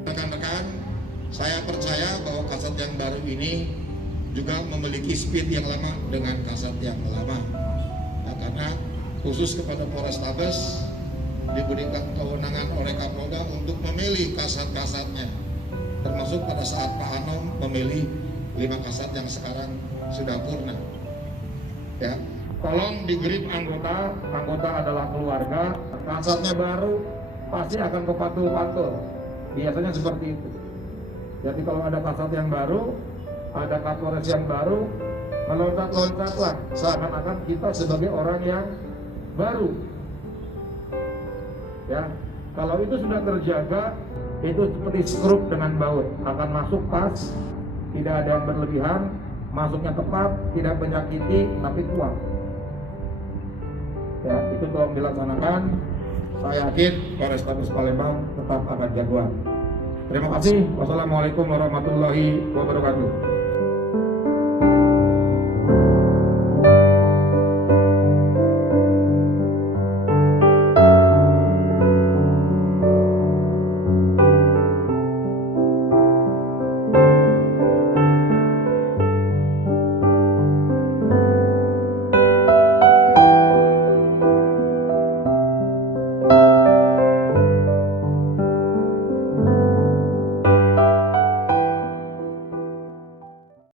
Rekan-rekan, saya percaya bahwa kasat yang baru ini juga memiliki speed yang lama dengan kasat yang lama. Nah, karena khusus kepada Polrestabes diberikan kewenangan oleh Kapolda untuk memilih kasat-kasatnya, termasuk pada saat Pak Anom memilih 5 kasat yang sekarang sudah purna. Ya, tolong di grip anggota adalah keluarga, kasatnya baru pasti akan kepantul-pantul. Biasanya seperti itu. Jadi kalau ada kasat yang baru, ada Kapolres yang baru, meloncat-loncatlah seakan-akan kita sebagai orang yang baru. Ya, kalau itu sudah terjaga, itu seperti skrup dengan baut, akan masuk pas, tidak ada yang berlebihan, masuknya tepat, tidak menyakiti, tapi kuat. Ya, itu tolong dilaksanakan. Saya yakin Polrestabes Palembang tetap akan jagoan. Terima kasih. Wassalamualaikum warahmatullahi wabarakatuh.